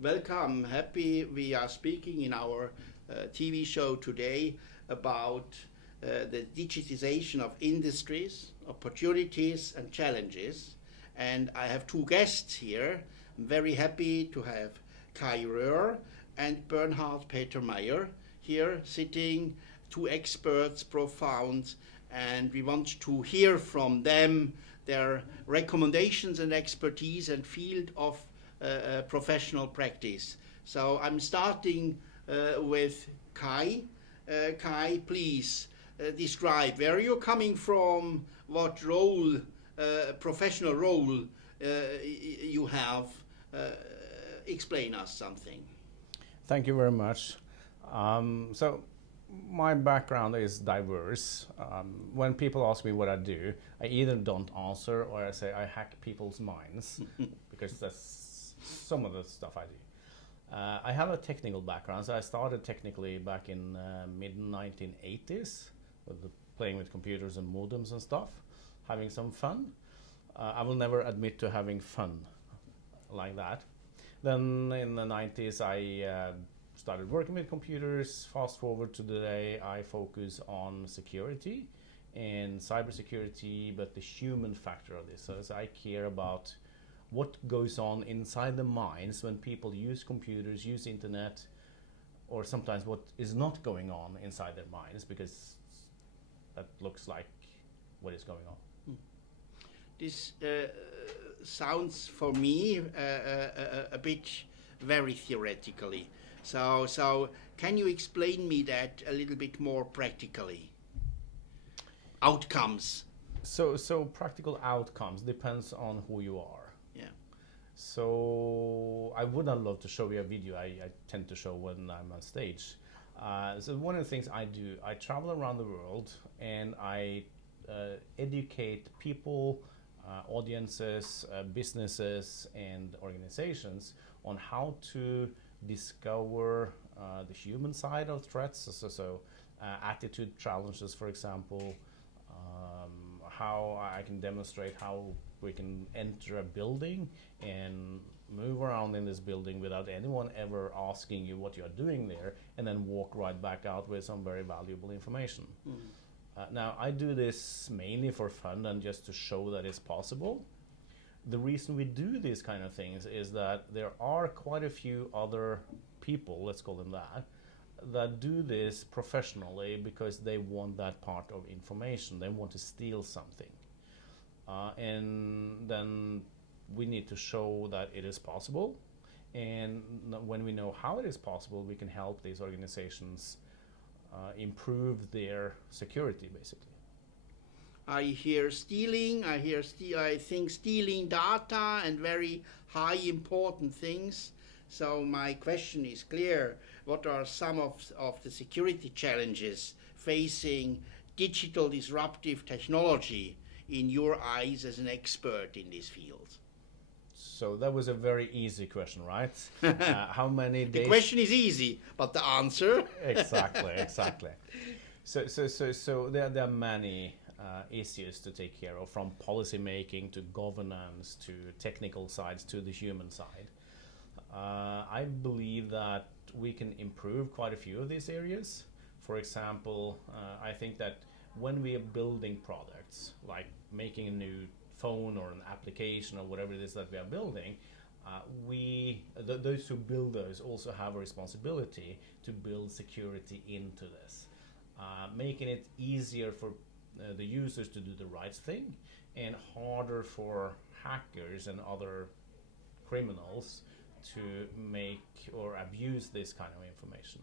Welcome. Happy we are speaking in our TV show today about the digitization of industries, opportunities and challenges. And I have two guests here. I'm very happy to have Kai Röhr and Bernhard Peter Meyer here sitting, two experts, profound, and we want to hear from them their recommendations and expertise and field of professional practice. So I'm starting with Kai. Kai, please describe where you're coming from, what role, professional role you have. Explain us something. Thank you very much. So my background is diverse. When people ask me what I do, I either don't answer or I say I hack people's minds because that's some of the stuff I do. I have a technical background, so I started technically back in mid-1980s with playing with computers and modems and stuff, having some fun. I will never admit to having fun like that. Then in the 90s I started working with computers. Fast forward to today, I focus on security and cybersecurity, but the human factor of this. So I care about what goes on inside the minds when people use computers, use internet, or sometimes what is not going on inside their minds, because that looks like what is going on. This sounds for me a bit very theoretically. So can you explain me that a little bit more practically? Outcomes. So practical outcomes depends on who you are. Yeah. So I would not love to show you a video. I tend to show when I'm on stage. So one of the things I do, I travel around the world and I educate people, audiences, businesses and organizations on how to discover the human side of threats. So attitude challenges, for example, how I can demonstrate how we can enter a building and move around in this building without anyone ever asking you what you're doing there, and then walk right back out with some very valuable information. Now, I do this mainly for fun and just to show that it's possible. The reason we do these kind of things is that there are quite a few other people, let's call them that do this professionally because they want that part of information. They want to steal something. And then we need to show that it is possible. And when we know how it is possible, we can help these organizations improve their security, basically. I hear stealing, I think stealing data and very high important things. So my question is clear. What are some of the security challenges facing digital disruptive technology in your eyes as an expert in this field? So that was a very easy question, right? How many days? The question is easy, but the answer? Exactly. So there are many issues to take care of, from policy making to governance to technical sides to the human side. I believe that we can improve quite a few of these areas. For example, I think that when we are building products, like making a new phone or an application or whatever it is that we are building, those who build those also have a responsibility to build security into this, making it easier for the users to do the right thing and harder for hackers and other criminals to make or abuse this kind of information.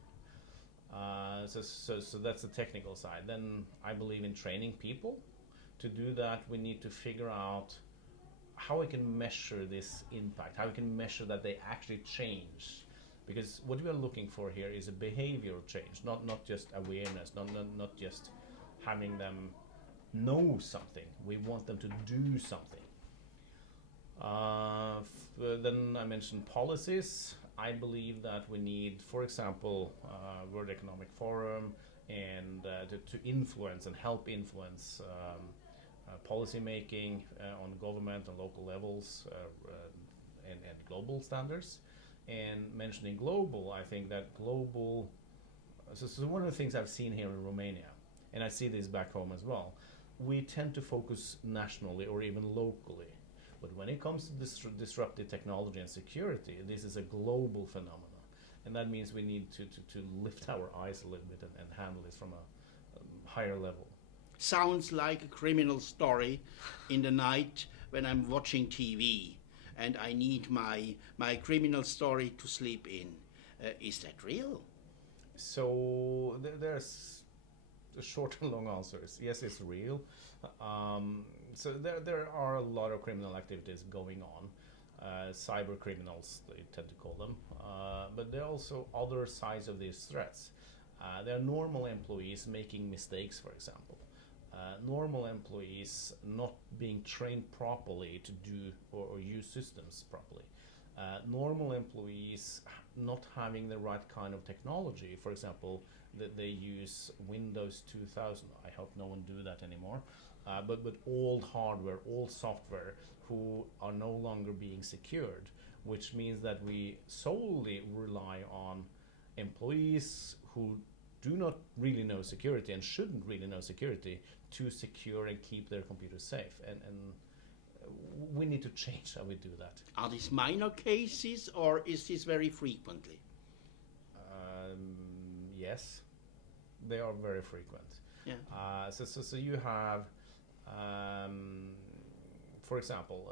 So that's the technical side. Then I believe in training people. To do that, we need to figure out how we can measure this impact, how we can measure that they actually change. Because what we are looking for here is a behavioral change, not just awareness, not just having them know something. We want them to do something. Then I mentioned policies. I believe that we need, for example, World Economic Forum and to influence and help influence policy making on government and local levels and global standards. And mentioning global, I think that global. So one of the things I've seen here in Romania, and I see this back home as well, we tend to focus nationally or even locally. But when it comes to disruptive technology and security, this is a global phenomenon. And that means we need to lift our eyes a little bit and handle this from a higher level. Sounds like a criminal story in the night when I'm watching TV and I need my criminal story to sleep in. Is that real? So there's short and long answers. Yes, it's real. So there are a lot of criminal activities going on. Cyber criminals, they tend to call them. But there are also other sides of these threats. There are normal employees making mistakes, for example. Normal employees not being trained properly to do or use systems properly. Normal employees not having the right kind of technology. For example, that they use Windows 2000. I hope no one do that anymore. But old hardware, old software, who are no longer being secured, which means that we solely rely on employees who do not really know security and shouldn't really know security to secure and keep their computers safe. And we need to change how we do that. Are these minor cases or is this very frequently? Yes, they are very frequent. Yeah. So you have, for example,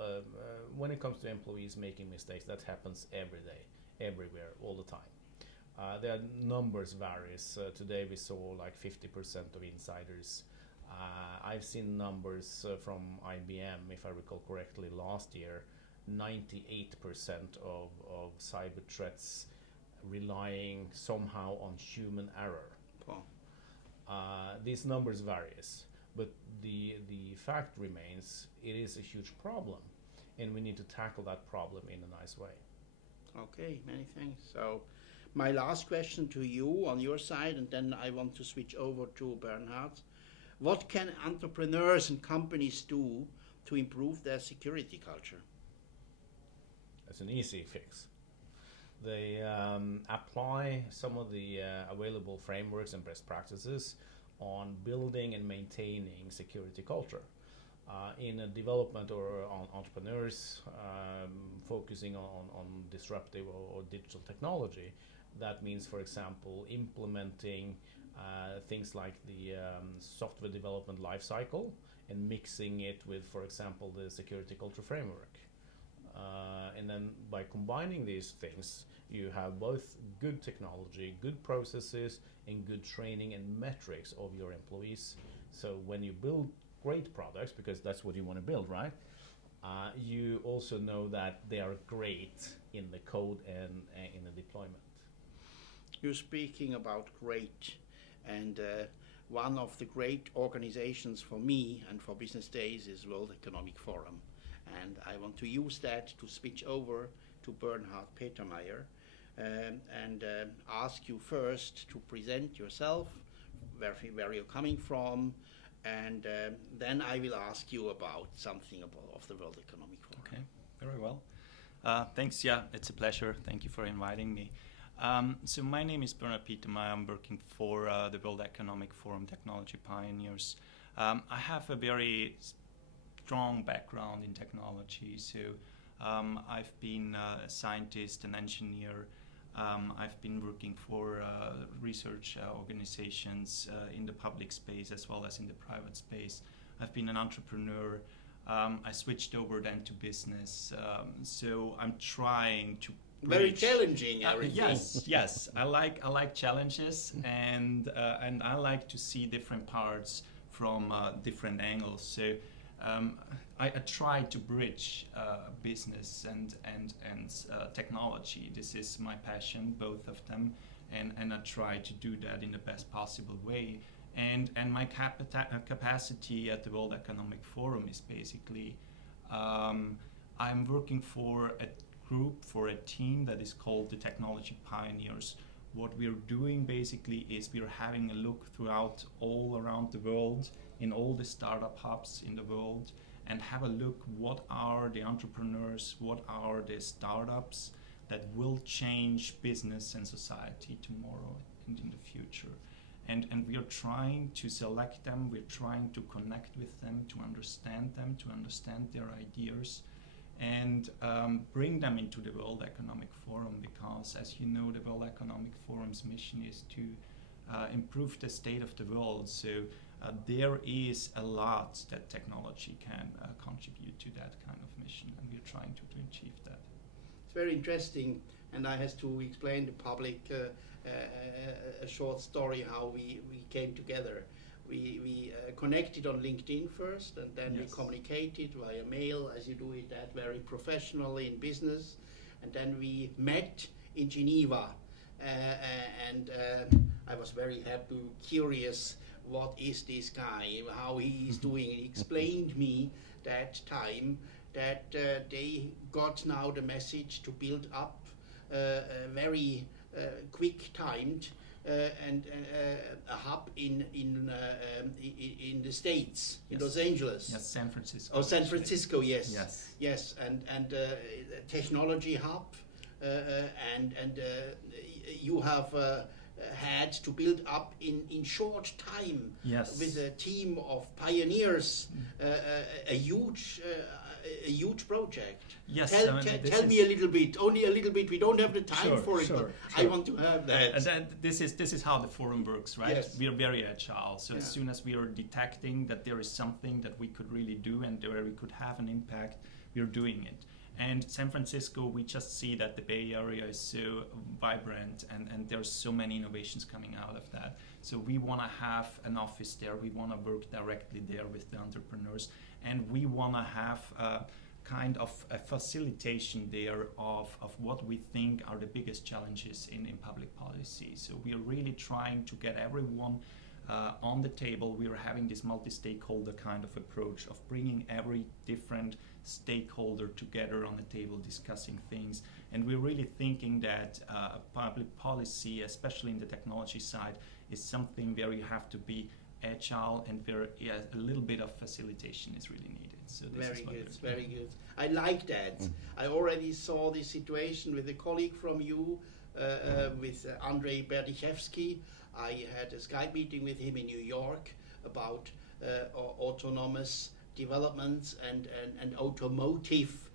when it comes to employees making mistakes, that happens every day, everywhere, all the time. Their numbers varies. Today we saw like 50% of insiders. I've seen numbers from IBM, if I recall correctly, last year, 98% of cyber threats relying somehow on human error. Wow. These numbers varies, but the fact remains it is a huge problem, and we need to tackle that problem in a nice way. Okay, many thanks. So my last question to you on your side, and then I want to switch over to Bernhard. What can entrepreneurs and companies do to improve their security culture? It's an easy fix. They apply some of the available frameworks and best practices on building and maintaining security culture. In a development or on entrepreneurs focusing on disruptive or digital technology, that means, for example, implementing things like the software development lifecycle and mixing it with, for example, the security culture framework. And then by combining these things, you have both good technology, good processes, and good training and metrics of your employees. So when you build great products, because that's what you want to build, right? You also know that they are great in the code and in the deployment. You're speaking about great, and one of the great organizations for me and for Business Days is World Economic Forum. And I want to use that to switch over to Bernhard Petermeyer and ask you first to present yourself, where you're coming from, and then I will ask you about something of the World Economic Forum. Okay, very well. Thanks, yeah, it's a pleasure. Thank you for inviting me. So my name is Bernhard Petermeyer. I'm working for the World Economic Forum Technology Pioneers. I have a very strong background in technology. So I've been a scientist, an engineer. I've been working for research organizations in the public space as well as in the private space. I've been an entrepreneur. I switched over then to business. So I'm trying to very challenging everything. Yes. I like challenges, and I like to see different parts from different angles. So I try to bridge business and technology. This is my passion, both of them, and I try to do that in the best possible way. And my capacity at the World Economic Forum is basically I'm working for a group, for a team that is called the Technology Pioneers. What we're doing basically is we're having a look throughout all around the world, in all the startup hubs in the world, and have a look what are the entrepreneurs, what are the startups, that will change business and society tomorrow and in the future. And we are trying to select them, we're trying to connect with them, to understand their ideas, and bring them into the World Economic Forum, because, as you know, the World Economic Forum's mission is to improve the state of the world. So there is a lot that technology can contribute to that kind of mission, and we're trying to achieve that. It's very interesting, and I have to explain to the public a short story how we came together. We connected on LinkedIn first, and then we communicated via mail, as you do it that very professionally in business, and then we met in Geneva, and I was very happy, curious, what is this guy, how he is doing. He explained me that time that they got now the message to build up a very quick timed and a hub in the States, in Los Angeles. Yes, San Francisco. Oh, San Francisco, yes. Yes. Yes, and technology hub, and you have had to build up in short time with a team of pioneers a huge project. Yes, tell me a little bit, only a little bit. We don't have the time for it, but I want to have that. And then this is how the forum works, right? Yes. We are very agile. So as soon as we are detecting that there is something that we could really do and where we could have an impact, we are doing it. And San Francisco, we just see that the Bay Area is so vibrant, and there's so many innovations coming out of that. So we want to have an office there. We want to work directly there with the entrepreneurs, and we want to have kind of a facilitation there of what we think are the biggest challenges in public policy. So we are really trying to get everyone on the table. We are having this multi-stakeholder kind of approach of bringing every different stakeholder together on the table, discussing things. And we're really thinking that public policy, especially in the technology side, is something where you have to be agile and where a little bit of facilitation is really needed. So this very is what good, very good. I like that. I already saw this situation with a colleague from you, with Andrei Berdichevsky. I had a Skype meeting with him in New York about autonomous developments and automotive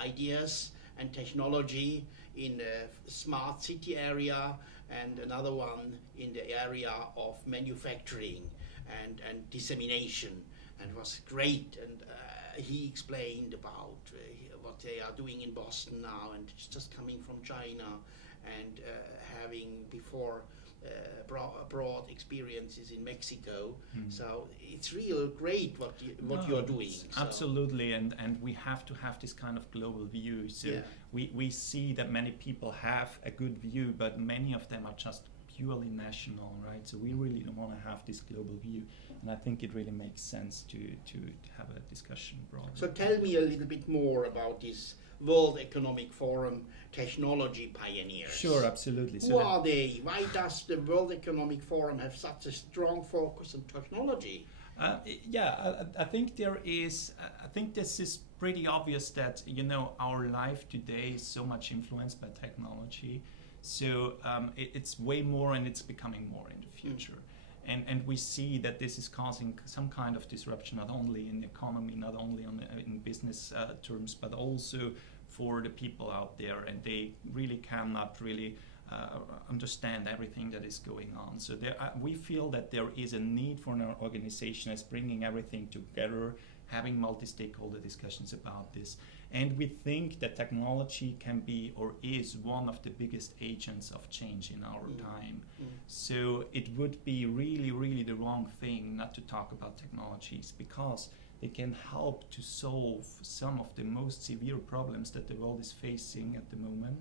ideas and technology in the smart city area, and another one in the area of manufacturing and dissemination. And it was great, and he explained about what they are doing in Boston now, and it's just coming from China, and having before broad experiences in Mexico. So it's real great what you're doing. Absolutely, and we have to have this kind of global view. So we see that many people have a good view, but many of them are just purely national, right? So we really don't want to have this global view, and I think it really makes sense to have a discussion broadly. So tell me a little bit more about this World Economic Forum technology pioneers. Sure, absolutely. Who are they? Why does the World Economic Forum have such a strong focus on technology? I think there is. I think this is pretty obvious that our life today is so much influenced by technology. So it's way more, and it's becoming more in the future. And we see that this is causing some kind of disruption, not only in the economy, not only in business terms, but also for the people out there. And they really cannot really understand everything that is going on. So we feel that there is a need for an organization that's bringing everything together, having multi-stakeholder discussions about this. And we think that technology can be or is one of the biggest agents of change in our time. So it would be really, really the wrong thing not to talk about technologies, because they can help to solve some of the most severe problems that the world is facing at the moment.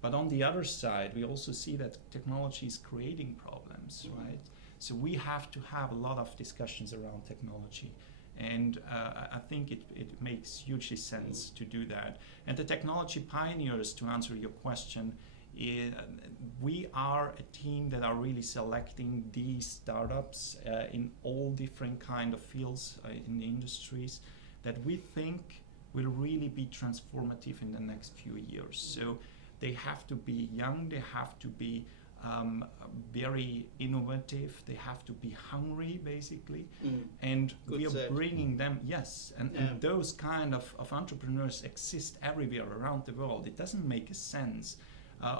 But on the other side, we also see that technology is creating problems, right? So we have to have a lot of discussions around technology. And I think it makes hugely sense to do that. And the technology pioneers, to answer your question, we are a team that are really selecting these startups in all different kind of fields in the industries that we think will really be transformative in the next few years. So they have to be young, they have to be very innovative, they have to be hungry basically, and Good we are said. bringing them, yes, and those kind of entrepreneurs exist everywhere around the world. It doesn't make a sense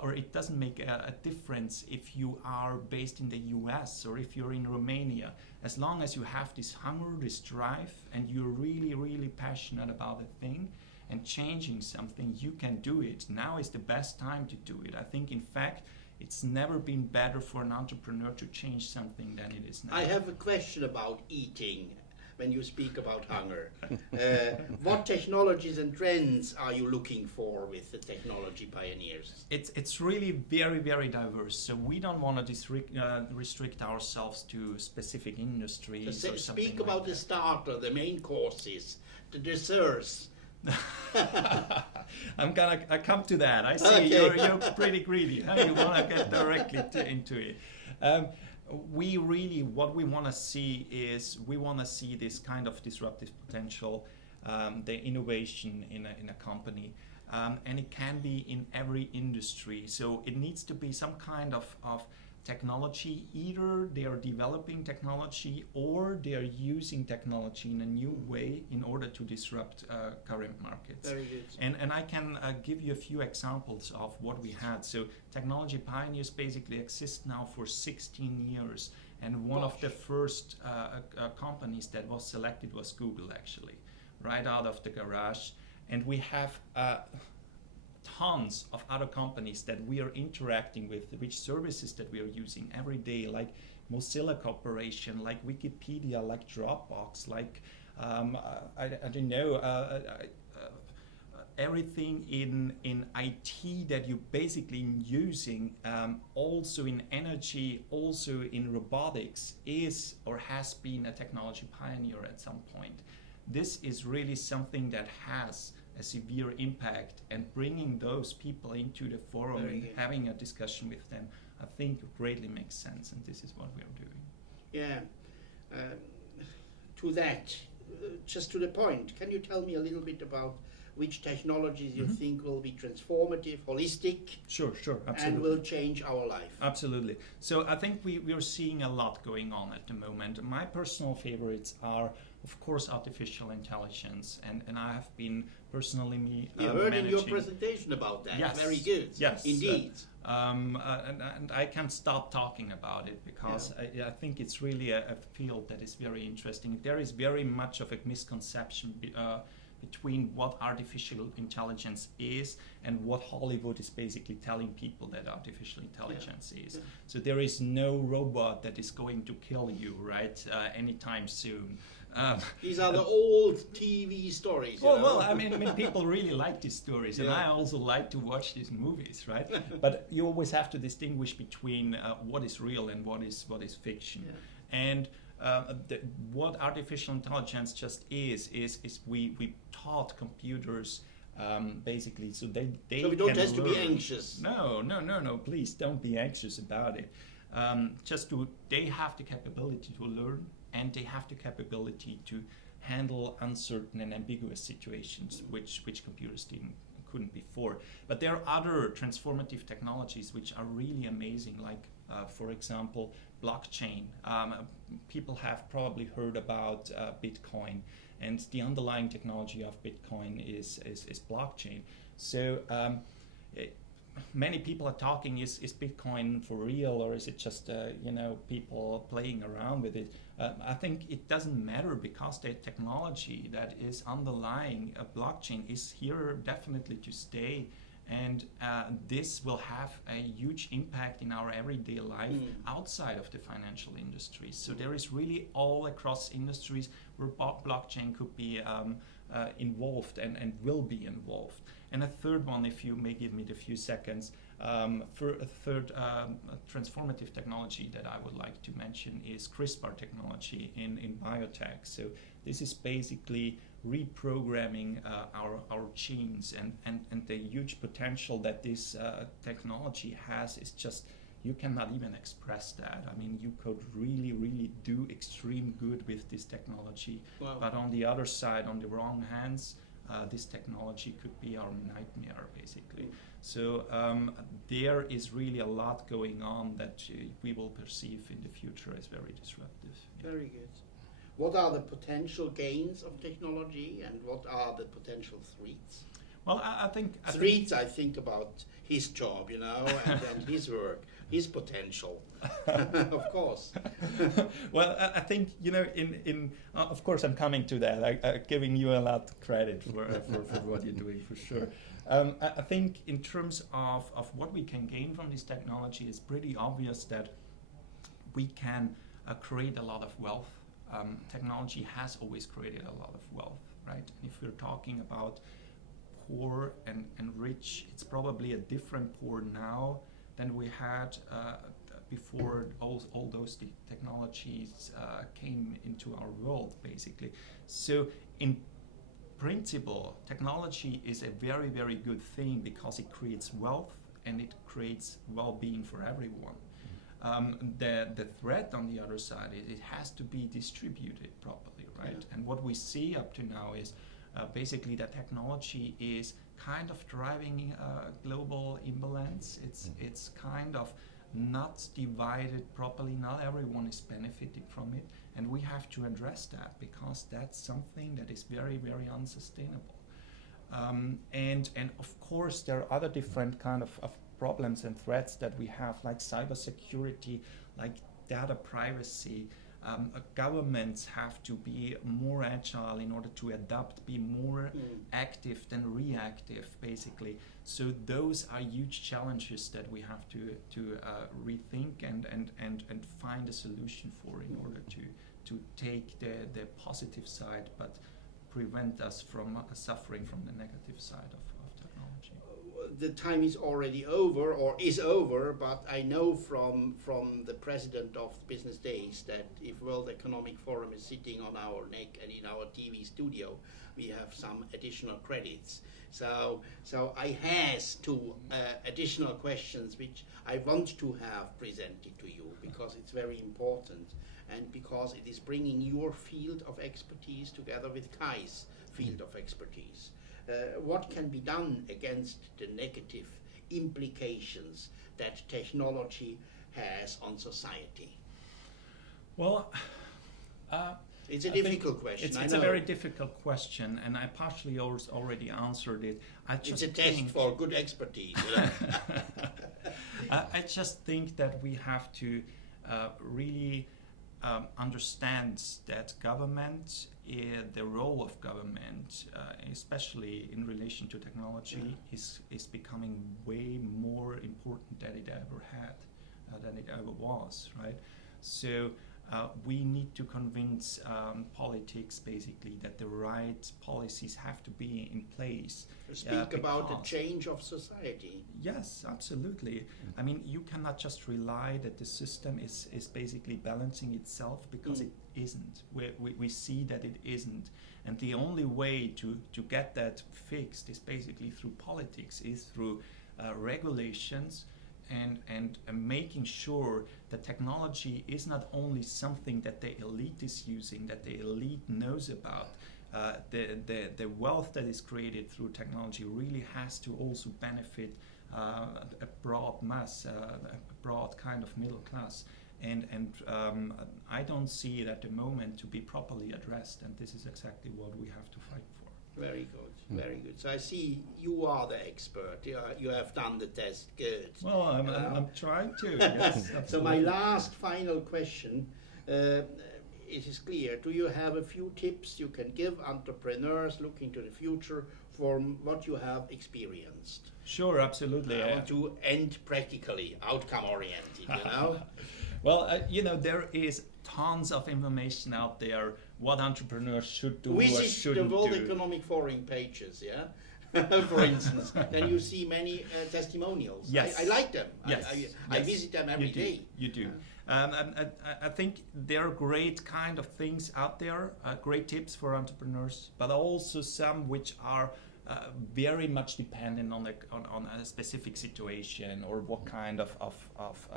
or it doesn't make a difference if you are based in the US or if you're in Romania. As long as you have this hunger, this drive, and you're really, really passionate about a thing and changing something, you can do it. Now is the best time to do it. I think, in fact, it's never been better for an entrepreneur to change something than it is now. I have a question about eating when you speak about hunger. What technologies and trends are you looking for with the technology pioneers? It's really very, very diverse. So we don't want to restrict ourselves to specific industries. So or something speak like about the that. starter, the main courses, the desserts. I come to that. I see Okay. you're pretty greedy. Huh? You want to get directly into it. We really, what we want to see is we want to see this kind of disruptive potential, the innovation in a company, and it can be in every industry. So it needs to be some kind of technology. Either they are developing technology or they are using technology in a new way in order to disrupt current markets. Very good. And I can give you a few examples of what we had. So technology pioneers basically exist now for 16 years. And one of the first companies that was selected was Google, actually, right out of the garage. And we have tons of other companies that we are interacting with, which services that we are using every day, like Mozilla Corporation, like Wikipedia, like Dropbox, like I don't know, everything in IT that you're basically using, also in energy, also in robotics, is or has been a technology pioneer at some point. This is really something that has a severe impact, and bringing those people into the forum and having a discussion with them, I think greatly makes sense, and this is what we are doing. Yeah. To that, just to the point, can you tell me a little bit about which technologies you think will be transformative, holistic, Sure, absolutely. and will change our life? Absolutely. So I think we're seeing a lot going on at the moment. My personal favorites are, of course, artificial intelligence, and I have been personally You heard managing. in your presentation about that. Yes. Very good. Yes. Indeed. And I can't stop talking about it because I think it's really a field that is very interesting. There is very much of a misconception between what artificial intelligence is and what Hollywood is basically telling people that artificial intelligence is. So there is no robot that is going to kill you, right, anytime soon. These are the old TV stories. Well, I mean, people really like these stories, and I also like to watch these movies, right? But you always have to distinguish between what is real and what is fiction. Yeah. And what artificial intelligence just is we taught computers basically so they so we don't can have to be learn. anxious. No, please don't be anxious about it. They have the capability to learn, and they have the capability to handle uncertain and ambiguous situations, which computers couldn't before. But there are other transformative technologies which are really amazing, like for example, blockchain. People have probably heard about Bitcoin, and the underlying technology of Bitcoin is blockchain. So many people are talking, is Bitcoin for real, or is it just people playing around with it? I think it doesn't matter, because the technology that is underlying a blockchain is here definitely to stay, and this will have a huge impact in our everyday life outside of the financial industry. So there is really all across industries where blockchain could be involved and will be involved. And a third one, if you may give me the few seconds, for a third transformative technology that I would like to mention is CRISPR technology in biotech. So this is basically reprogramming our genes, and the huge potential that this technology has is just, you cannot even express that. I mean, you could really, really do extreme good with this technology. Wow. But on the other side, on the wrong hands, this technology could be our nightmare, basically. So there is really a lot going on that we will perceive in the future as very disruptive. Very good. What are the potential gains of technology and what are the potential threats? Well, I think I think about his job, you know, and his work, his potential, of course. Well, I think, you know, of course, I'm coming to that. I'm giving you a lot of credit for what you're doing, for sure. I think in terms of what we can gain from this technology, it's pretty obvious that we can create a lot of wealth. Technology has always created a lot of wealth, right? And if we're talking about poor and rich, it's probably a different poor now than we had before all those technologies came into our world, basically. So in principle, technology is a very, very good thing because it creates wealth and it creates well-being for everyone. The threat on the other side is it has to be distributed properly, right? Yeah. And what we see up to now is basically that technology is kind of driving global imbalance. It's kind of not divided properly. Not everyone is benefiting from it, and we have to address that because that's something that is very, very unsustainable. And of course, there are other different kind of problems and threats that we have, like cybersecurity, like data privacy. Governments have to be more agile in order to adapt, be more active than reactive, basically. So those are huge challenges that we have to rethink and find a solution for in order to take the positive side, but prevent us from suffering from the negative side of technology. The time is already over, or is over, but I know from the president of Business Days that if World Economic Forum is sitting on our neck and in our TV studio, we have some additional credits. So I has two additional questions which I want to have presented to you because it's very important and because it is bringing your field of expertise together with Kai's field of expertise. What can be done against the negative implications that technology has on society? Well, it's a difficult question. It's a very difficult question, and I partially already answered it. It's a test for good expertise. I just think that we have to really understand that government, the role of government, especially in relation to technology, is becoming way more important than it ever had, than it ever was, right? So we need to convince politics, basically, that the right policies have to be in place. Speak about the change of society. Yes, absolutely. I mean, you cannot just rely that the system is basically balancing itself, because it isn't. We see that it isn't. And the only way to get that fixed is basically through politics, is through regulations, and making sure that technology is not only something that the elite is using, that the elite knows about. The wealth that is created through technology really has to also benefit a broad mass, a broad kind of middle class. And I don't see it at the moment to be properly addressed, and this is exactly what we have to fight for. Very good, very good. So I see you are the expert. You have done the test. Good. Well, I'm trying to. Yes, so my last, final question. It is clear. Do you have a few tips you can give entrepreneurs looking to the future from what you have experienced? Sure, absolutely. I want to end practically, outcome-oriented, you know? Well, there is tons of information out there what entrepreneurs should do or shouldn't do. Visit the World Economic Forum pages, yeah? For instance, then you see many testimonials. Yes. I like them. Yes. I visit them every day. You do. I think there are great kind of things out there, great tips for entrepreneurs, but also some which are very much dependent on a specific situation or what kind of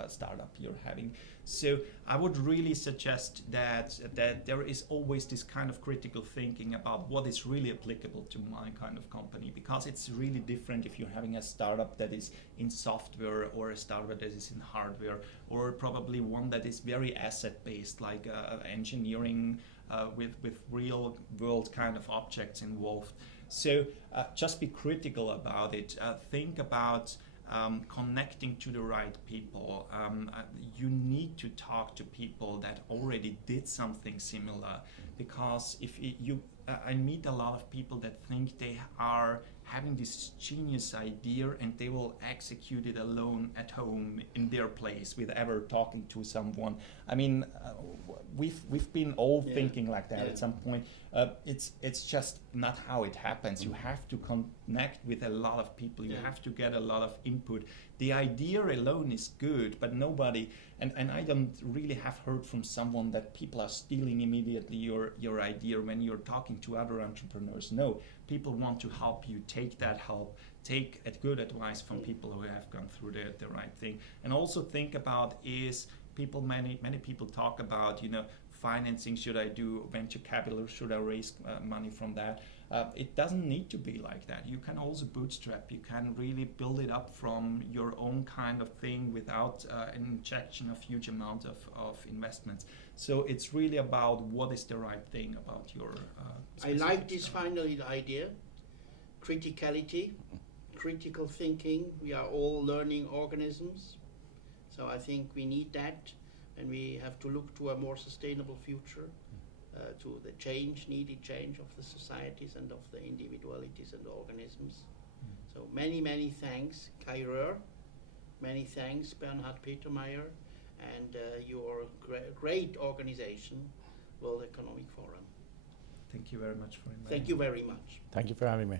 startup you're having. So I would really suggest that there is always this kind of critical thinking about what is really applicable to my kind of company, because it's really different if you're having a startup that is in software or a startup that is in hardware, or probably one that is very asset based, like engineering with real world kind of objects involved. So just be critical about it. Think about connecting to the right people. You need to talk to people that already did something similar, because if I meet a lot of people that think they are having this genius idea and they will execute it alone at home in their place without ever talking to someone. I mean, we've been all thinking like that at some point. It's just not how it happens. You have to connect with a lot of people. You have to get a lot of input. The idea alone is good, but nobody, and I don't really have heard from someone that people are stealing immediately your idea when you're talking to other entrepreneurs. No, people want to help you. Take that help. Take good advice from people who have gone through the right thing. And also think about many people talk about, financing. Should I do venture capital? Should I raise money from that? It doesn't need to be like that. You can also bootstrap. You can really build it up from your own kind of thing without an injection of huge amount of investments. So it's really about what is the right thing about your I like this final idea. Criticality, critical thinking. We are all learning organisms. So I think we need that, and we have to look to a more sustainable future, to the needed change of the societies and of the individualities and the organisms. So many thanks, Kai Röhr. Many thanks, Bernhard Petermeyer, and your great organization, World Economic Forum. Thank you very much for inviting me. Thank you very much. Thank you for having me.